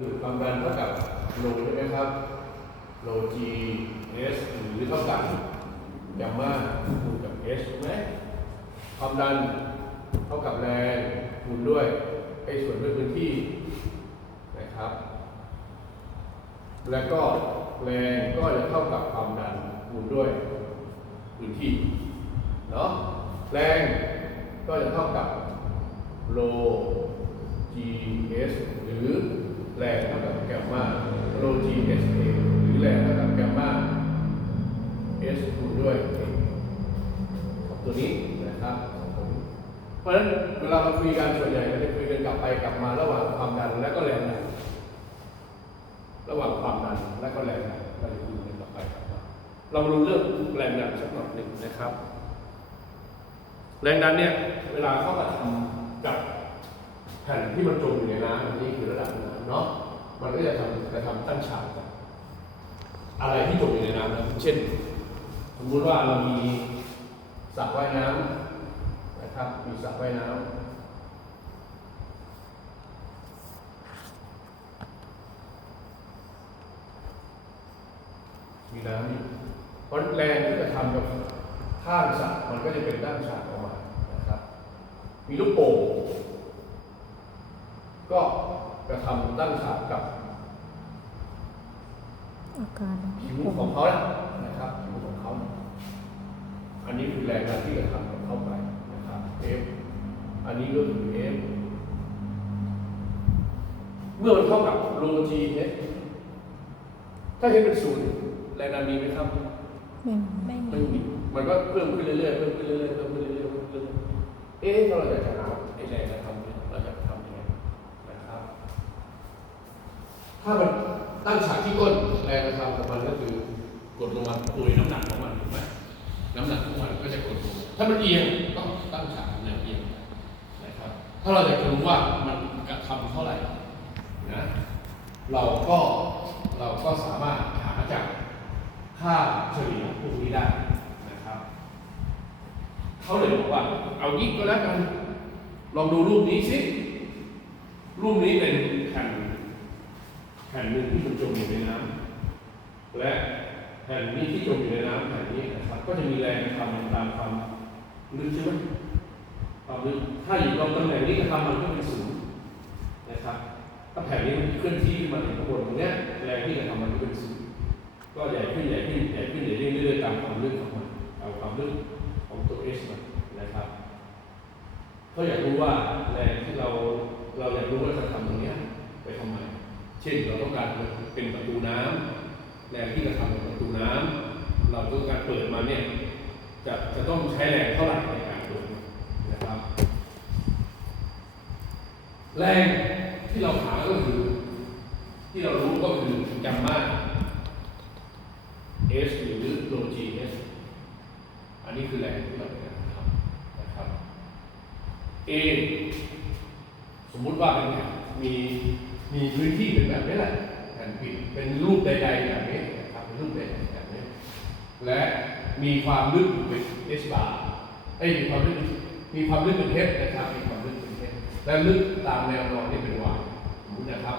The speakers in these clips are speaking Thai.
คือความดันเท่ากับโลใช่ไหมครับโล G S หรือเท่ากับแกมาคูณกับ H ใช่ไหมความดันเท่ากับแรงคูณด้วยไอ้ส่วนด้วยพื้นที่นะครับ แล้วก็แรงก็จะเท่ากับความดันคูณด้วยพื้นที่เนาะแรงก็จะเท่ากับโล GS รือแรงเท่ากับแกมมา S A หรือแรงเท่ากับแกมมา S คูณด้วย A ตัวนี้นะครับผมเพราะฉะนั้นเวลาเราคุยกันส่วนใหญ่เราจะคุยกันกลับไปกลับมาระหว่างความดันและก็แรงดันระหว่างความดันและก็แรงดันเราจะคุยกันกลับไปกลับมาเรามาดูเรื่องแรงดันสักหน่อยหนึ่งนะครับ แรงดันเนี่ยเวลาเข้ากระทำกับแผ่นที่มันจมอยู่ในน้ำอันนี้คือระดับน้ำเนาะ มันก็จะทำกระทำตั้งฉากกับอะไรที่จมอยู่ในน้ำนะเช่น สมมุติว่าเรามีสระว่ายน้ำนะครับมีสระว่ายน้ำมีน้ำอยู่เพราะแรงที่จะทำกับข้างสระมันก็จะเป็นด้านฉากออกมานะครับ มีลูกโป่งก็ กระทำตั้งฉากกับอาการผิวของเขาแหละนะครับผิวของเขา อันนี้คือแรงดันที่กระทำกับเข้าไปนะครับ F อันนี้ก็คือ F เมื่อมันเท่ากับโล G H ถ้า H เป็นศูนย์แรงดันมีไหมครับไม่ไม่ไม่มีมีมันก็เพิ่มขึ้นเรื่อยๆเพิ่มขึ้นเรื่อยๆเพิ่มขึ้นเรื่อยๆเพิ่มขึ้นเรื่อยๆเอ๊ะถ้าเราอยากจะหาไอ้แรงกระทำเนี่ยเราจะทำยังไงนะครับ ถ้ามันตั้งฉากที่ก้นแรงกระทำของมันก็คือกดลง มาโดยน้ำหนักของมันถูกไหมน้ำหนักของมันก็จะกดลงถ้ามันเอียงก็ตั้งฉากแนวเอียงนะครับ ถ้าเราอยากจะรู้ว่ามันกระทำเท่าไหร่นะเราก็เราก็สามารถหาจากค่าเฉลี่ยพวกนี้ได้นะครับเขาเลยบอกว่า เอางี้ก็แล้วกันลองดูรูปนี้สิรูปนี้เป็นแผ่นแผ่นหนึ่งที่มันจมอยู่ในน้ำและ แผ่นนี้ที่จมอยู่ในน้ำแผ่นนี้นะครับ ก็จะมีแรงกระทำตามความลึกใช่ไหมความลึกถ้าอยู่ตรงตำแหน่งนี้กระทำมันก็เป็นศูนย์นะครับถ้าแผ่นนี้มันเคลื่อนที่มาถึงข้างบนตรงนี้แรงที่กระทำมันก็เป็นศูนย์ก็ใหญ่ขึ้นใหญ่ขึ้นใหญ่ขึ้นใหญ่เรื่อยๆตามความลึกของมันตามความลึกของตัว H มันนะครับเขาอยากรู้ว่าแรงที่เราเราอยากรู้ว่าจะทำตรงนี้ไปทำไมเช่นเราต้องการเป็นประตูน้ำ แรงที่กระทำเป็นประตูน้ำเราต้องการเปิดมาเนี่ยจะจะต้องใช้แรงเท่าไหร่ในการเปิดนะครับ แรงที่เราหาก็คือ ที่เรารู้ก็คือแกมมา S หรือโล G S อันนี้คือแรงที่เราจะทำนะครับ A สมมุติว่าเป็นมีมีพื้นที่เป็นแบบนี้แหละ นปิดเป็นรูปใดๆแบบนี้นะครับเป็นรูปใดๆแบบนี้ และมีความลึกเป็น h bar เอ้มีความลึกมีความลึกเป็นเทสนะครับมีความลึกเป็นเทสและลึกตามแนวนอนนี่เป็น y สมมตินะครับ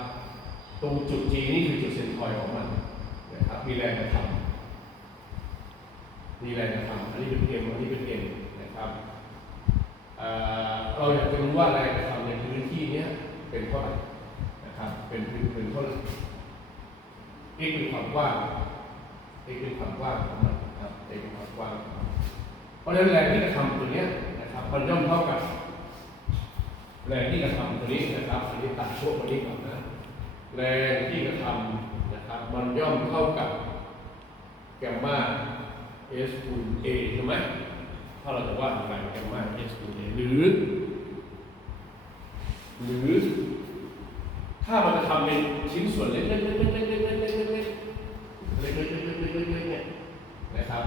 ตรงจุด G นี่คือจุดเซนทอยด์ของมันนะครับมีแรงกระทำมีแรงกระทำอันนี้เป็น m อันนี้เป็น n นะครับเราอยากจะรู้ว่าแรงกระทำในพื้นที่นี้เป็นเท่าไหร่นะครับ เป็นเป็นเป็นเท่าไหร่ x เป็นความกว้าง x เป็นความกว้างของมันครับ x เป็นความกว้างเพราะฉะนั้นแรงที่กระทำตัวเนี้ยนะครับมันย่อมเท่ากับแรงที่กระทำตัวนี้นะครับอันนี้ตัดช่วงตัวนี้ก่อนนะแรงที่กระทำนะครับมันย่อมเท่ากับแกมมา S คูณ A ใช่ไหมถ้าเราจะว่าแรงแกมมา S คูณ A หรือ หรือ ถ้ามันจะทำเป็นชิ้นส่วนเล็กๆๆๆๆๆๆๆๆๆๆๆๆๆเนี่ยนะครับ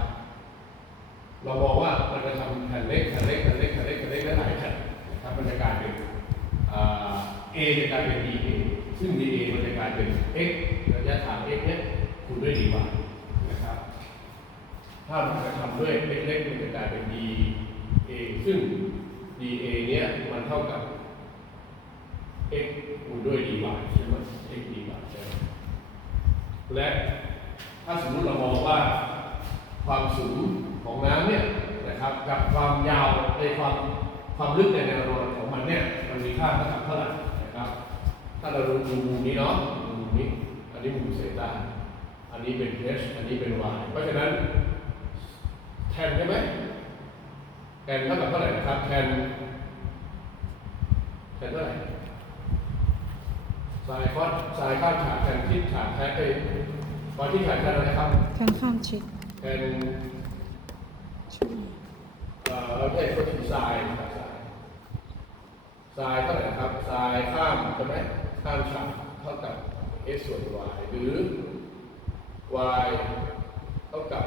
เราบอกว่ามันจะทำแผ่นเล็กแผ่นเล็กแผ่นเล็กแผ่นเล็กแผ่นเล็กหลายๆแผ่นนะครับมันจะกลายเป็นอ่า A จะกลายเป็น dA ซึ่ง dA มันจะกลายเป็น x ระยะทาง x เนี่ยคูณด้วย dy นะครับ ถ้ามันจะทำด้วยเล็กๆมันจะกลายเป็น dA ซึ่ง dA เนี่ยมันเท่ากับ x คูณด้วย dy ใช่ไหม x dy และถ้าสมมติเรามองว่าความสูงของน้ำเนี่ยนะครับกับความยาวในความความลึกในแนวนอนของมันเนี่ยมันมีค่าเท่ากับเท่าไหร่นะครับ ถ้าเราดูมุมนี้เนาะมุมนี้อันนี้มุมเซต้าอันนี้เป็น h อันนี้เป็น y เพราะฉะนั้นแทนใช่ไหมแทนเท่ากับเท่าไหร่นะครับแทนแทนเท่าไหร่ สายคอสสายข้ามฉากแทนทิศฉากแท้เอ้ยตอนที่ฉากแทนอะไรครับข้างข้างชิดแทนเอ่อเราเรียกว่าที่ทรายนะครับทรายทรายเท่าไหร่นะครับทรายข้ามใช่ไหมข้ามฉากเท่ากับ s ส่วน y หรือ y เท่ากับ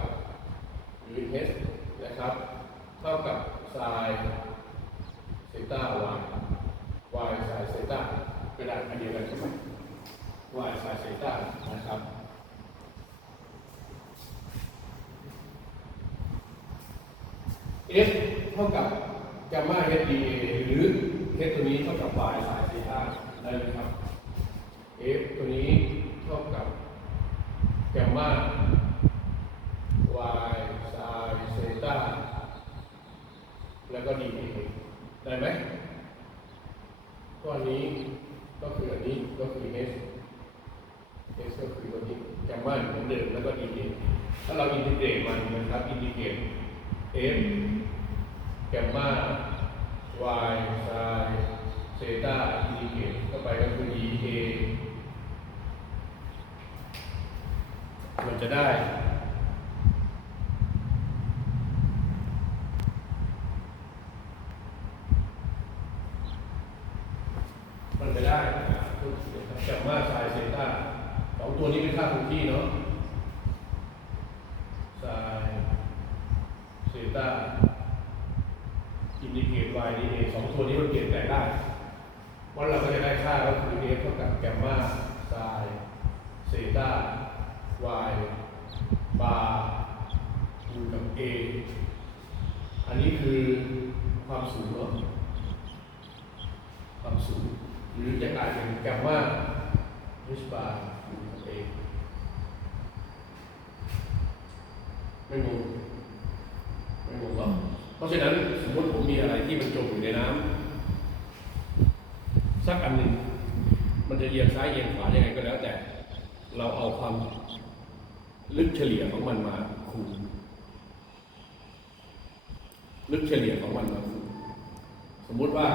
หรือ h นะครับ เท่ากับไซน์เซต้า y y ไซน์เซต้า กระดาษอันเดียวกันใช่ไหม y ไซน์เซต้านะครับ s เท่ากับแกมมา h d a หรือ h ตัวนี้เท่ากับ y ไซน์เซต้าได้ไหมครับ f ตัวนี้เท่ากับแกมมา y ไซน์เซต้าแล้วก็ dA ได้ไหมก้อนนี้ก็คืออันนี้ก็คือ s s ก็คือตัวนี้แกมมาเหมือนเดิมแล้วก็ dA ถ้าเราอินทิเกรตมันนะครับอินทิเกรต f แกมมา y ไซเซต้าอินทิเกรตเข้าไปก็คือ e a มันจะได้แกมมาไซน์เซต้าสองตัวนี้เป็นค่าคงที่เนาะไซน์เซต้าอินดิเกต y ดีเอสองตัวนี้มันเปลี่ยนแปลงได้วันเราก็จะได้ค่าก็คือ f เท่ากับแกมมาไซน์เซ ต้า y บาร์คูณกับ a อันนี้คือความสูงเนาะความสูง หรือจะกลายเป็นแกมมา h bar คูณกับ a ไม่งงไม่งงหรอกเพราะฉะนั้นสมมติผมมีอะไรที่มันจมอยู่ในน้ำสักอันหนึ่งมันจะเอียงซ้ายเอียงขวายังไงก็แล้วแต่ เราเอาความลึกเฉลี่ยของมันมาคูณลึกเฉลี่ยของมันมาคูณสมมุติว่า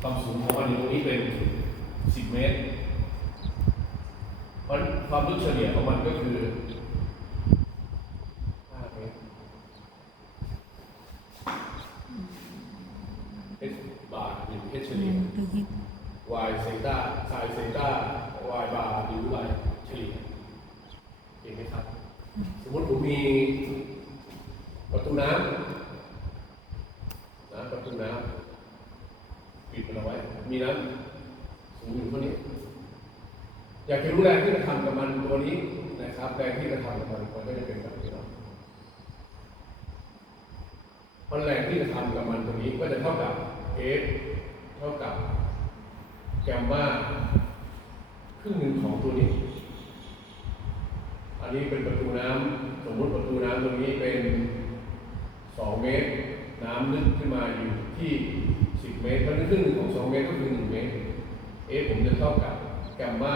ความสูงของมันอยู่ตรงนี้เป็น10เมตรเพราะความลึกเฉลี่ยของมันก็คือ5เมตร h บาร์หรือ h เฉลี่ยไปยิบ y เซต้า sin เซต้า y บาร์หรือ y เฉลี่ยเห็นไหมครับ สมมติผมมีประตูน้ำนะประตูน้ำปิดมันเอาไว้ มีน้ำสูงอยู่เท่านี้ อยากจะรู้แรงที่กระทำกับมันตัวนี้นะครับแรงที่กระทำกับมันมันก็จะเป็นแบบนี้เนาะเพราะแรงที่กระทำกับมันตรงนี้ก็จะเท่ากับ f เท่ากับแกมมาค รึ่งหนึ่งของตัวนี้ อันนี้เป็นประตูน้ำสมมติประตูน้ำตรงนี้เป็น2เมตร น้ำลึกขึ้นมาอยู่ที่10เมตรเพราะนั้นครึ่งหนึ่งของ2เมตรก็คือ1เมตร เอฟผมจะเท่ากับแกมมา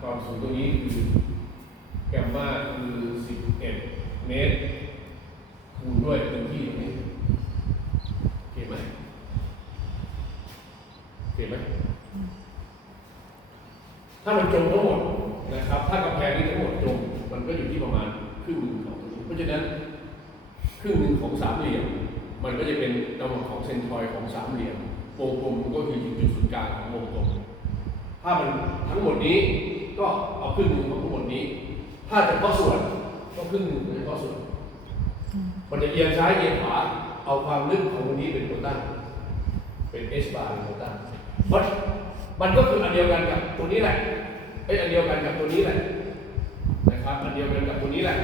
ความสูงตรงนี้คือแกมมาคือ11เมตรคูณด้วยพื้นที่ตรงนี้โอเคไหมโอเคไหม ถ้ามันจมทั้งหมดนะครับ ถ้ากำแพงนี้ทั้งหมดจมมันก็อยู่ที่ประมาณครึ่งหนึ่งของตรงนี้เพราะฉะนั้นครึ่งหนึ่งของสามเหลี่ยม มันก็จะเป็นกำลังของเซนทรอยด์ของสามเหลี่ยมวงกลมก็คือจุดศูนย์กลางของวงกลมถ้ามันทั้งหมดนี้ก็เอาครึ่งหนึ่งของทั้งหมดนี้ ถ้าเฉพาะส่วนก็ครึ่งหนึ่งเฉพาะส่วนมันจะเอียงซ้ายเอียงขวาเอาความลึกของตรงนี้เป็นตัวตั้งเป็น S bar เป็นตัวตั้งเพราะ มันก็คืออันเดียวกันกับตัวนี้แหละไอ้อันเดียวกันกับตัวนี้แหละนะครับอันเดียวกันกับตัวนี้แหละ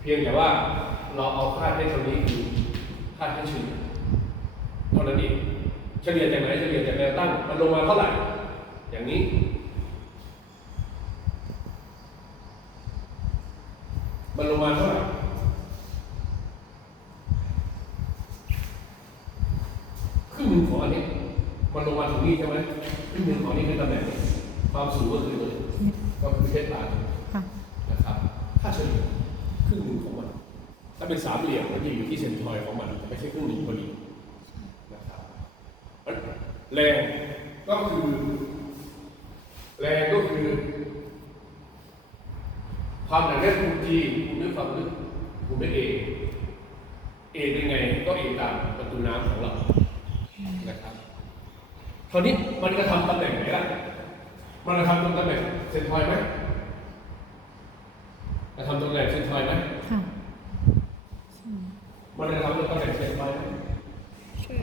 เพียงแต่ว่าเราเอาค่าเทสตัวนี้คือค่าเทสชื่นเท่านั้นเองเฉลี่ยจากไหนเฉลี่ยจากแนวตั้งมันลงมาเท่าไหร่ อย่างนี้มันลงมาเท่าไหร่ครึ่งของอันนี้ คือตำแหน่งความสูงก็คือก็คือเทสลาค่ะนะครับค่าเฉลี่ยครึ่งหนึ่งของมัน ถ้าเป็นสามเหลี่ยมมันจะอยู่ที่เซนทอยของมันแต่ไม่ใช่ครึ่งหนึ่งพอดีนะครับแรงก็คือ แรงก็คือ ความหนาแน่นคูณจีคูณด้วยความลึกคูณด้วยเอเอเป็นไงก็เอตามประตูน้ำของเรานะครับ คราวนี้มันกระทำตำแหน่งไหนล่ะ มันกระทำตรงตำแหน่งเซนทอยไหมกระทำตำแหน่งเซนทอยไหมค่ะมันกระทำตรงตำแหน่งเซนทอยไหมใช่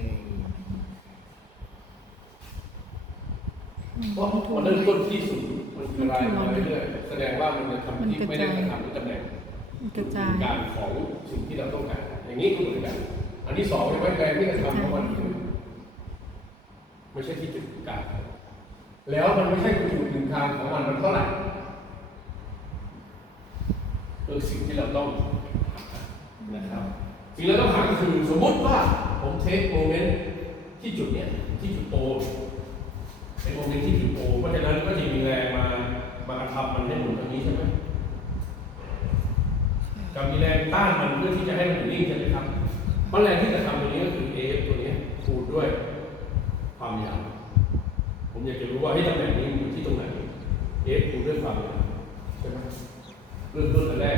เพราะมันเริ่มต้นที่ศูนย์มันกระจายมาเรื่อยๆแสดงว่ามันจะทำที่ไม่ได้กระทำในตำแหน่งมันกระจายการของสิ่งที่เราต้องการ อย่างนี้ก็เหมือนกัน อันที่สองใช่ไหมแรงที่กระทำของมันคือ ไม่ใช่ที่จุดกลางแล้วมันไม่ใช่จุดหนึ่งทางของมันมันเท่าไหร่เออสิ่งที่เราต้องนะครับสิ่งที่เราต้องหาคือสมมติว่าผมเทคโมเมนต์ที่จุดเนี้ยที่จุดโอเป็นโมเมนต์ที่จุดโอเพราะฉะนั้นก็จะมีแรงมามากระทำมันให้หมุนตรงนี้ใช่ไหมกับมีแรงต้านมันเพื่อที่จะให้มันนิ่งใช่ไหมครับเพราะแรงที่จะทำตัวนี้ก็คือ AF ตัวนี้คูณด้วย ความยาวผมอยากจะรู้ว่าให้ตำแหน่งนี้อยู่ที่ตรงไหนเอฟคูณด้วยความยาวใช่ไหมเริ่มต้นอันแรก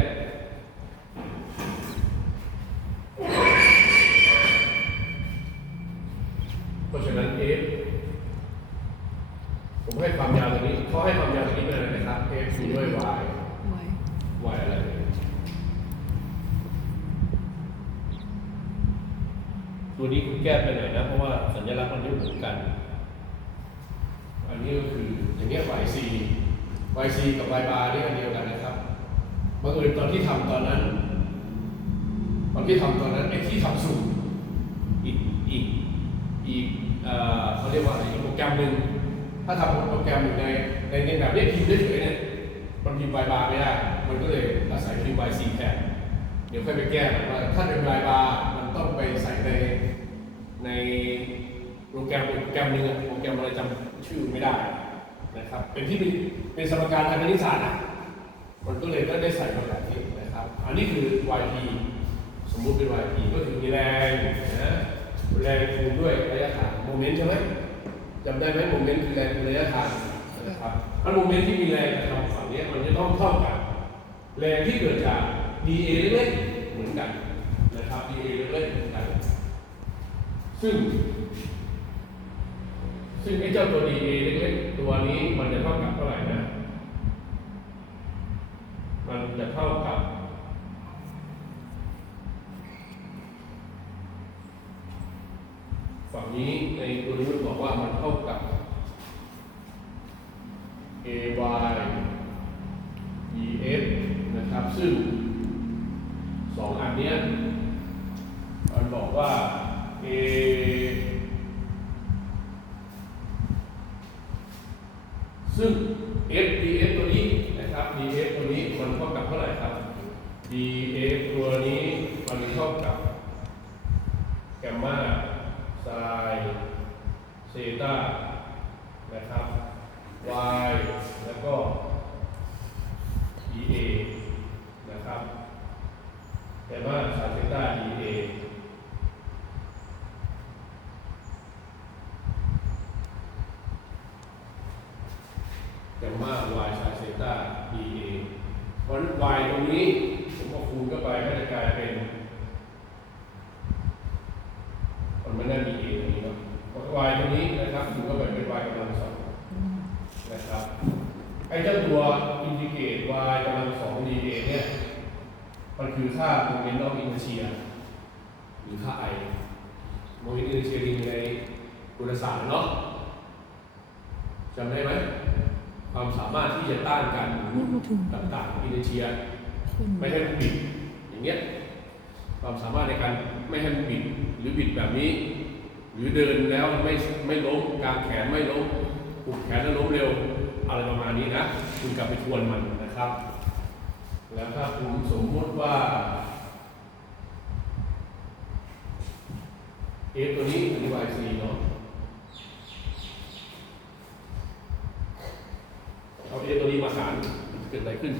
เพราะฉะนั้น F ผมให้ความยาวตัวนี้เขาให้ความยาวตัวนี้เป็นอะไรนะครับ F คูณด้วย Y ไว้ วายอะไรเนี่ย ตัวนี้คุณแก้ไปหนอยนะ เพราะว่าสัญลักษณ์มันไม่เหมือนกัน อันนี้ก็คืออย่างเงี้ย YC YC กับ Y bar นี่อันเดียวกันนะครับบังเอิญตอนที่ทำตอนนั้น ตอนที่ทำตอนนั้นไอ้ที่ทำสูตรอีกอีกอีกเอ่อเขาเรียกว่าอะไรอีกโปรแกรมหนึ่งถ้าทำโปรแกรมอยู่ในในในแบบนี้พิมพ์เฉยๆเนี่ยมันพิมพ์ y bar ไม่ได้ มันก็เลยอาศัยพิมพ์ y c แทน เดี๋ยวค่อยไปแก้ว่าถ้าเป็น y bar มันต้องไปใส่ในในโปรแกรมโปรแกรมหนึงอะโปรแกรมอะไรจำชื่อไม่ได้นะครับ เป็นที่เป็นสมการทางคณิตศาสตร์อะมันก็เลยก็ได้ใส่มาแบบนี้นะครับ อันนี้คือ yp สมมุติเป็น yp ก็คือมีแรงนะแรงคูณด้วยระยะทางโมเมนต์ใช่ไหมจำได้ไหมโมเมนต์คือแรงคูณระยะทางนะครับถ้าโมเมนต์ที่มีแรงกระทำฝั่งนี้มันจะต้องเท่ากับแรงที่เกิดจาก dA เล็กๆเหมือนกันนะครับ dA เล็กๆเหมือนกัน ซึ่ง ซึ่งไอ้เจ้าตัว dA เล็กๆตัวนี้มันจะเท่ากับเท่าไหร่นะ มันจะเท่ากับฝั่งนี้ในตัวนี้มันบอกว่ามันเท่ากับ ay EF นะครับ ซึ่ง สองอันเนี้ยมันบอกว่า A ซึ่ง F DF ตัวนี้นะครับ DF ตัวนี้มันเท่ากับเท่าไหร่ครับ DF ตัวนี้มันเท่ากับแกมมาไซเซตานะครับ y แล้วก็ EA นะครับแต่ว่าสายเซต้า EA แต่ว่า y สายเซต้า EA เพราะฉะนั้น y ตรงนี้ ผมก็คูณเข้าไปก็จะกลายเป็น มันไม่ได้มี a ตรงนี้เนาะเพราะ y ตรงนี้นะครับคูณเข้าไปเป็น y กำลังสอง นะครับ ไอ้เจ้าตัวอินดิเกต y กำลังสอง dA เนี่ย มันคือค่าโมเมนต์ออฟอินเชียหรือค่า i โมเมนต์อินเชียดีในกุลศาสตร์เนาะจำได้ไหมความสามารถที่จะต้านการหมุนนี่มางต่างๆของอินเชีย ไม่ให้มันบิดอย่างเงี้ยความสามารถในการไม่ให้มันบิดหรือบิดแบบนี้ หรือเดินแล้วไม่ไม่ล้มกางแขนไม่ล้มผูกแขนแล้วล้มเร็ว อะไรประมาณนี้นะ คุณกลับไปทวนมันนะครับ แล้วถ้คุณสมมติว่า a ตัวนี้อธิบาย c เนาะเอา a ตัวนี้มาหารเกิดอะไรขึ้น